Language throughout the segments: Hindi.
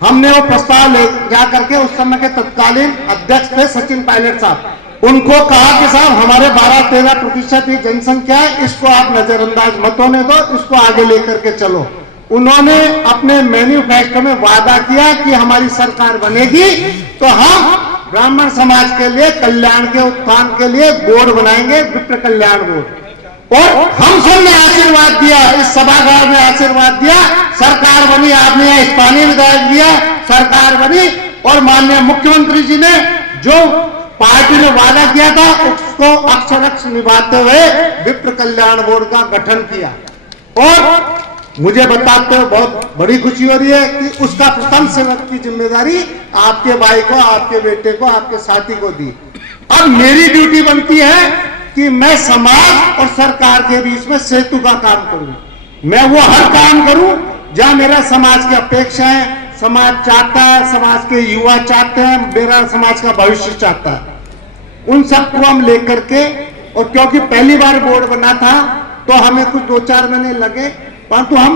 हमने वो प्रस्ताव ले जा करके उस समय के तत्कालीन अध्यक्ष थे सचिन पायलट साहब, उनको कहा कि साहब हमारे 12-13% ही जनसंख्या है, इसको आप नजरअंदाज मत होने दो, इसको आगे लेकर के चलो। उन्होंने अपने मैनिफेस्टो में वादा किया कि हमारी सरकार बनेगी तो हम ब्राह्मण समाज के लिए कल्याण के उत्थान के लिए बोर्ड बनाएंगे, विप्र कल्याण बोर्ड। और हम सब ने आशीर्वाद दिया, इस सभागार में आशीर्वाद दिया, सरकार बनी, आपने यहाँ स्थानीय विधायक दिया, सरकार बनी और माननीय मुख्यमंत्री जी ने जो पार्टी ने वादा किया था उसको अक्षर निभाते हुए विप्र कल्याण बोर्ड का गठन किया। और मुझे बताते हुए बहुत बड़ी खुशी हो रही है कि उसका प्रथम सेवक की जिम्मेदारी आपके भाई को, आपके बेटे को, आपके साथी को दी। अब मेरी ड्यूटी बनती है कि मैं समाज और सरकार के बीच में सेतु का काम करूं। मैं वो हर काम करूं जहां मेरा समाज की अपेक्षा है, समाज चाहता है, समाज के युवा चाहते हैं, मेरा समाज का भविष्य चाहता है, उन सबको हम लेकर के। और क्योंकि पहली बार बोर्ड बना था तो हमें कुछ 2-4 महीने लगे, परंतु हम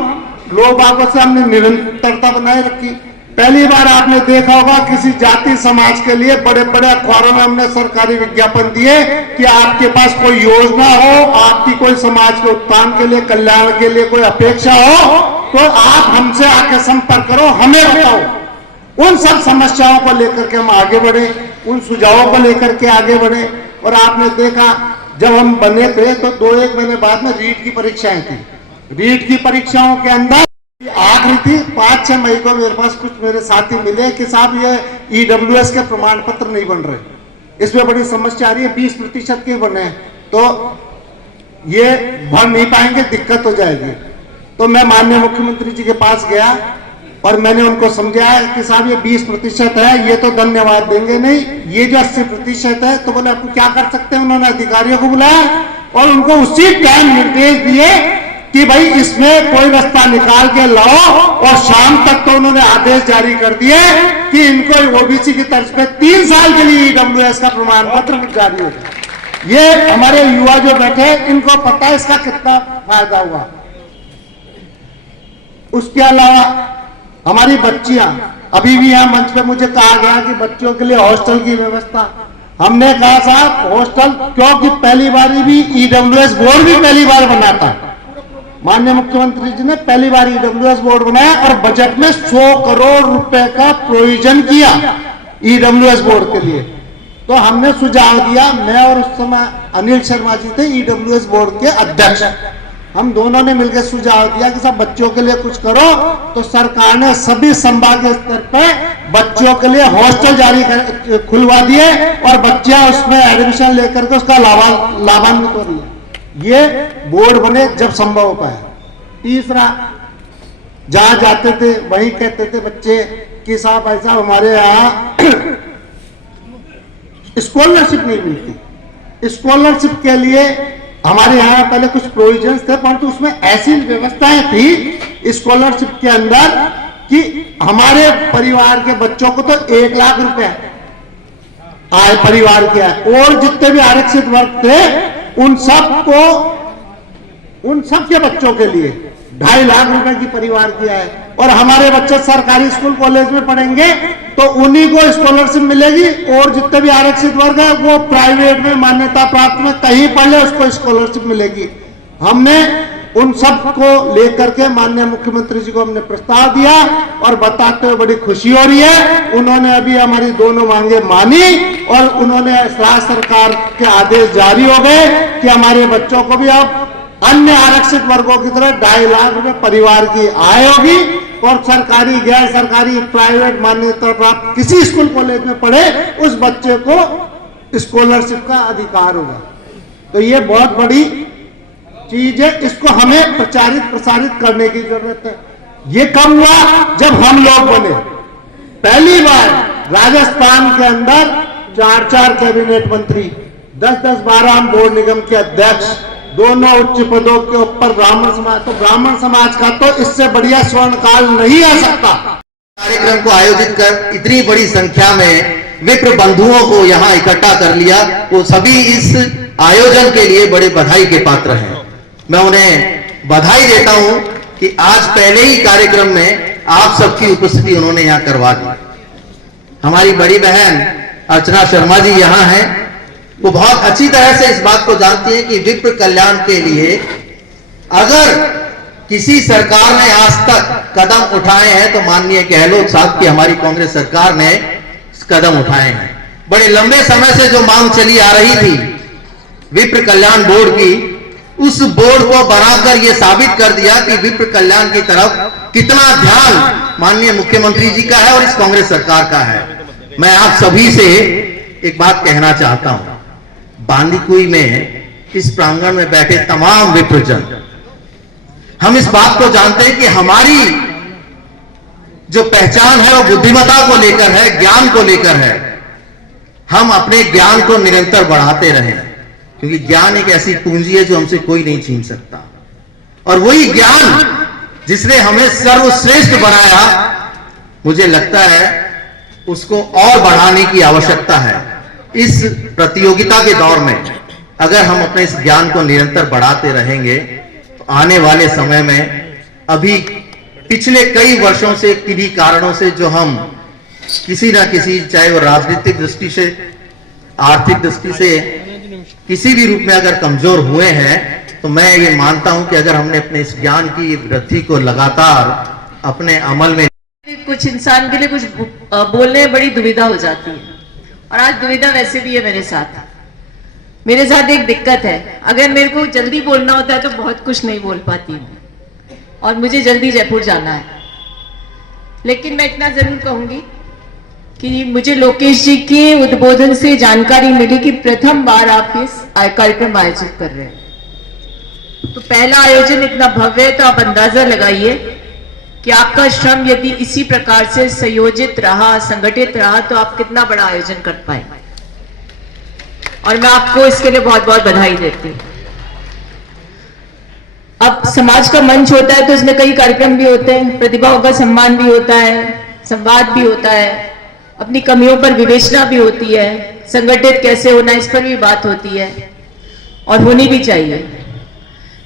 लोग बागों से हमने निरंतरता बनाए रखी। पहली बार आपने देखा होगा किसी जाति समाज के लिए बड़े बड़े अखबारों में हमने सरकारी विज्ञापन दिए कि आपके पास कोई योजना हो, आपकी कोई समाज के उत्थान के लिए, कल्याण के लिए कोई अपेक्षा हो तो आप हमसे आके संपर्क करो, हमें बताओ। उन सब समस्याओं को लेकर के हम आगे बढ़े, उन सुझावों को लेकर के आगे बढ़े। और आपने देखा जब हम बने थे तो 2-1 महीने बाद में रीट की परीक्षाएं थी। रीट की परीक्षाओं के अंदर आखिरी थी 5-6 मई को मेरे पास कुछ मेरे साथी मिले कि साहब ये ईडब्ल्यूएस के प्रमाण पत्र नहीं बन रहे, इसमें बड़ी समस्या आ रही है, 20% के बने तो ये भर नहीं पाएंगे, दिक्कत हो जाएगी। तो मैं माननीय मुख्यमंत्री जी के पास गया और मैंने उनको समझाया कि साहब ये 20% है, ये तो धन्यवाद देंगे नहीं, ये जो 80% है। तो बोले आपको क्या कर सकते हैं। उन्होंने अधिकारियों को बुलाया और उनको उसी टाइम निर्देश दिए कि भाई इसमें कोई रास्ता निकाल के लाओ। और शाम तक तो उन्होंने आदेश जारी कर दिए कि इनको ओबीसी की तर्ज पे 3 साल के लिए ईडब्ल्यूएस का प्रमाण पत्र जारी हो जाए। ये हमारे युवा जो बैठे इनको पता है इसका कितना फायदा हुआ। उसके अलावा हमारी बच्चियां, अभी भी यहाँ मंच पे मुझे कहा गया कि बच्चों के लिए हॉस्टल की व्यवस्था, हमने कहा साहब हॉस्टल, क्योंकि पहली बार भी ईडब्ल्यूएस बोर्ड भी पहली बार बना था, माननीय मुख्यमंत्री जी ने पहली बार ईडब्ल्यूएस बोर्ड बनाया और बजट में 100 करोड़ रुपए का प्रोविजन किया ईडब्ल्यूएस बोर्ड के लिए। तो हमने सुझाव दिया, मैं और उस समय अनिल शर्मा जी थे ईडब्ल्यूएस बोर्ड के अध्यक्ष, हम दोनों ने मिलकर सुझाव दिया कि सब बच्चों के लिए कुछ करो। तो सरकार ने सभी संभागीय स्तर पर बच्चों के लिए हॉस्टल जारी खुलवा दिए और बच्चियां उसमें एडमिशन लेकर के उसका लाभान्वित हो रही है। ये बोर्ड बने जब संभव हो पाया। तीसरा, जहां जाते थे वहीं कहते थे बच्चे कि साहब ऐसा हमारे यहाँ स्कॉलरशिप नहीं मिलती। स्कॉलरशिप के लिए हमारे यहाँ पहले कुछ प्रोविजंस थे, परंतु उसमें ऐसी व्यवस्थाएं थी स्कॉलरशिप के अंदर कि हमारे परिवार के बच्चों को तो 1 लाख रुपए आय परिवार के है और जितने भी आरक्षित वर्ग थे उन सब के बच्चों के लिए 2.5 लाख रुपए की परिवार की है। और हमारे बच्चे सरकारी स्कूल कॉलेज में पढ़ेंगे तो उन्हीं को स्कॉलरशिप मिलेगी और जितने भी आरक्षित वर्ग है वो प्राइवेट में मान्यता प्राप्त में कहीं पढ़ ले उसको स्कॉलरशिप मिलेगी। हमने उन सब को लेकर के माननीय मुख्यमंत्री जी को हमने प्रस्ताव दिया और बताते हुए बड़ी खुशी हो रही है, उन्होंने अभी हमारी दोनों मांगे मानी और उन्होंने राज्य सरकार के आदेश जारी हो गए कि हमारे बच्चों को भी अब अन्य आरक्षित वर्गों की तरह 2.5 लाख रुपए परिवार की आय होगी और सरकारी, गैर सरकारी, प्राइवेट मान्यता प्राप्त किसी स्कूल कॉलेज में पढ़े उस बच्चे को स्कॉलरशिप का अधिकार होगा। तो ये बहुत बड़ी चीज है, इसको हमें प्रचारित प्रसारित करने की जरूरत है। ये कब हुआ? जब हम लोग बने। पहली बार राजस्थान के अंदर 4-4 कैबिनेट मंत्री, 10-10, 12 बोर्ड निगम के अध्यक्ष, दोनों उच्च पदों के ऊपर ब्राह्मण समाज। तो ब्राह्मण समाज का तो इससे बढ़िया स्वर्ण काल नहीं आ सकता। कार्यक्रम को आयोजित कर इतनी बड़ी संख्या में विप्र बंधुओं को यहाँ इकट्ठा कर लिया, वो सभी इस आयोजन के लिए बड़े बधाई के पात्र हैं। मैं उन्हें बधाई देता हूं कि आज पहले ही कार्यक्रम में आप सबकी उपस्थिति उन्होंने यहाँ करवा दी। हमारी बड़ी बहन अर्चना शर्मा जी यहाँ हैं, वो बहुत अच्छी तरह से इस बात को जानती हैं कि विप्र कल्याण के लिए अगर किसी सरकार ने आज तक कदम उठाए हैं तो माननीय गहलोत साहब की हमारी कांग्रेस सरकार ने कदम उठाए हैं। बड़े लंबे समय से जो मांग चली आ रही थी विप्र कल्याण बोर्ड की, उस बोर्ड को बनाकर यह साबित कर दिया कि विप्र कल्याण की तरफ कितना ध्यान माननीय मुख्यमंत्री जी का है और इस कांग्रेस सरकार का है। मैं आप सभी से एक बात कहना चाहता हूं, बांदीकुई में इस प्रांगण में बैठे तमाम विप्रजन, हम इस बात को जानते हैं कि हमारी जो पहचान है वो बुद्धिमत्ता को लेकर है, ज्ञान को लेकर है। हम अपने ज्ञान को निरंतर बढ़ाते रहें, क्योंकि ज्ञान एक ऐसी पूंजी है जो हमसे कोई नहीं छीन सकता, और वही ज्ञान जिसने हमें सर्वश्रेष्ठ बनाया, मुझे लगता है उसको और बढ़ाने की आवश्यकता है। इस प्रतियोगिता के दौर में अगर हम अपने इस ज्ञान को निरंतर बढ़ाते रहेंगे तो आने वाले समय में अभी पिछले कई वर्षों से किन्हीं कारणों से जो हम किसी ना किसी, चाहे वो राजनीतिक दृष्टि से, आर्थिक दृष्टि से, किसी भी रूप में अगर कमजोर हुए हैं, तो मैं ये मानता हूं कि अगर हमने अपने इस ज्ञान की वृद्धि को लगातार अपने अमल में, कुछ इंसान के लिए कुछ बोलने में बड़ी दुविधा हो जाती है, और आज दुविधा वैसे भी है मेरे साथ एक दिक्कत है। अगर मेरे को जल्दी बोलना होता है तो बहुत कुछ नहीं बोल पाती हूँ, और मुझे जल्दी जयपुर जाना है। लेकिन मैं इतना जरूर कहूंगी कि मुझे लोकेश जी के उद्बोधन से जानकारी मिली कि प्रथम बार आप इस कार्यक्रम आयोजित कर रहे हैं। तो पहला आयोजन इतना भव्य है, तो आप अंदाजा लगाइए कि आपका श्रम यदि इसी प्रकार से संयोजित रहा, संगठित रहा, तो आप कितना बड़ा आयोजन कर पाए। और मैं आपको इसके लिए बहुत बहुत बधाई देती हूँ। अब समाज का मंच होता है तो इसमें कई कार्यक्रम भी होते हैं, प्रतिभाओं का सम्मान भी होता है, संवाद भी होता है, अपनी कमियों पर विवेचना भी होती है, संगठित कैसे होना इस पर भी बात होती है, और होनी भी चाहिए।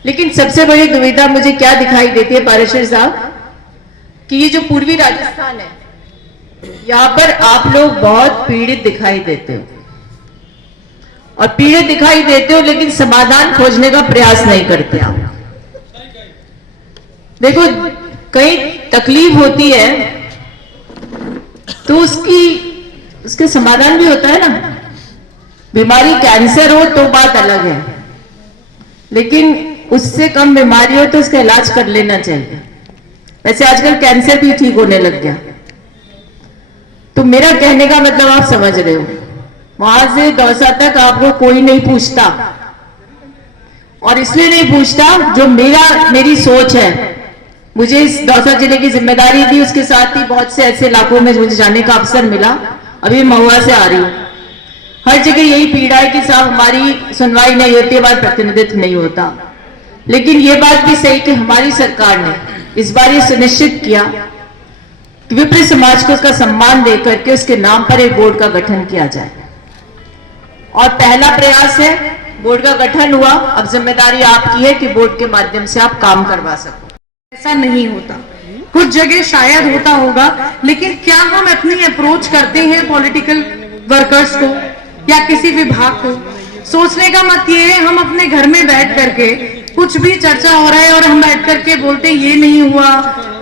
लेकिन सबसे बड़ी दुविधा मुझे क्या दिखाई देती है पाराशर साहब, कि ये जो पूर्वी राजस्थान है, यहाँ पर आप लोग बहुत पीड़ित दिखाई देते हो, और पीड़ित दिखाई देते हो लेकिन समाधान खोजने का प्रयास नहीं करते आप। देखो, कई तकलीफ होती है तो उसके समाधान भी होता है ना। बीमारी कैंसर हो तो बात अलग है, लेकिन उससे कम बीमारी हो तो उसका इलाज कर लेना चाहिए। वैसे आजकल कैंसर भी ठीक होने लग गया। तो मेरा कहने का मतलब आप समझ रहे हो, वहां से दौसा तक आपको कोई नहीं पूछता, और इसलिए नहीं पूछता जो मेरी सोच है। मुझे इस दौसा जिले की जिम्मेदारी दी, उसके साथ ही बहुत से ऐसे इलाकों में मुझे जाने का अवसर मिला। अभी महुआ से आ रही हूँ, हर जगह यही पीड़ा है कि साहब हमारी सुनवाई नहीं होती, हमारा प्रतिनिधित्व नहीं होता। लेकिन ये बात भी सही कि हमारी सरकार ने इस बार ये सुनिश्चित किया कि विप्र समाज को उसका सम्मान देकर के उसके नाम पर एक बोर्ड का गठन किया जाए, और पहला प्रयास है, बोर्ड का गठन हुआ। अब जिम्मेदारी आपकी है कि बोर्ड के माध्यम से आप काम करवा सको। ऐसा नहीं होता, कुछ जगह शायद होता होगा, लेकिन क्या हम अपनी अप्रोच करते हैं पॉलिटिकल वर्कर्स को या किसी विभाग को? सोचने का मत ये है हम अपने घर में बैठ करके कुछ भी चर्चा हो रहा है और हम बैठ करके बोलते ये नहीं हुआ,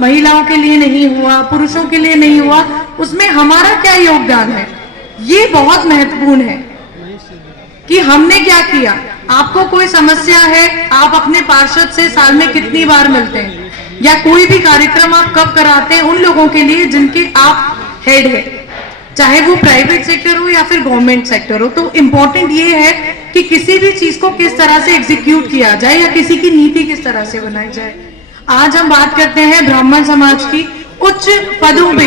महिलाओं के लिए नहीं हुआ, पुरुषों के लिए नहीं हुआ, उसमें हमारा क्या योगदान है? ये बहुत महत्वपूर्ण है कि हमने क्या किया। आपको कोई समस्या है, आप अपने पार्षद से साल में कितनी बार मिलते हैं, या कोई भी कार्यक्रम आप कब कराते हैं उन लोगों के लिए जिनके आप हेड है, चाहे वो प्राइवेट सेक्टर हो या फिर गवर्नमेंट सेक्टर हो। तो इम्पोर्टेंट ये है कि किसी भी चीज को किस तरह से एग्जीक्यूट किया जाए या किसी की नीति किस तरह से बनाई जाए। आज हम बात करते हैं ब्राह्मण समाज की उच्च पदों में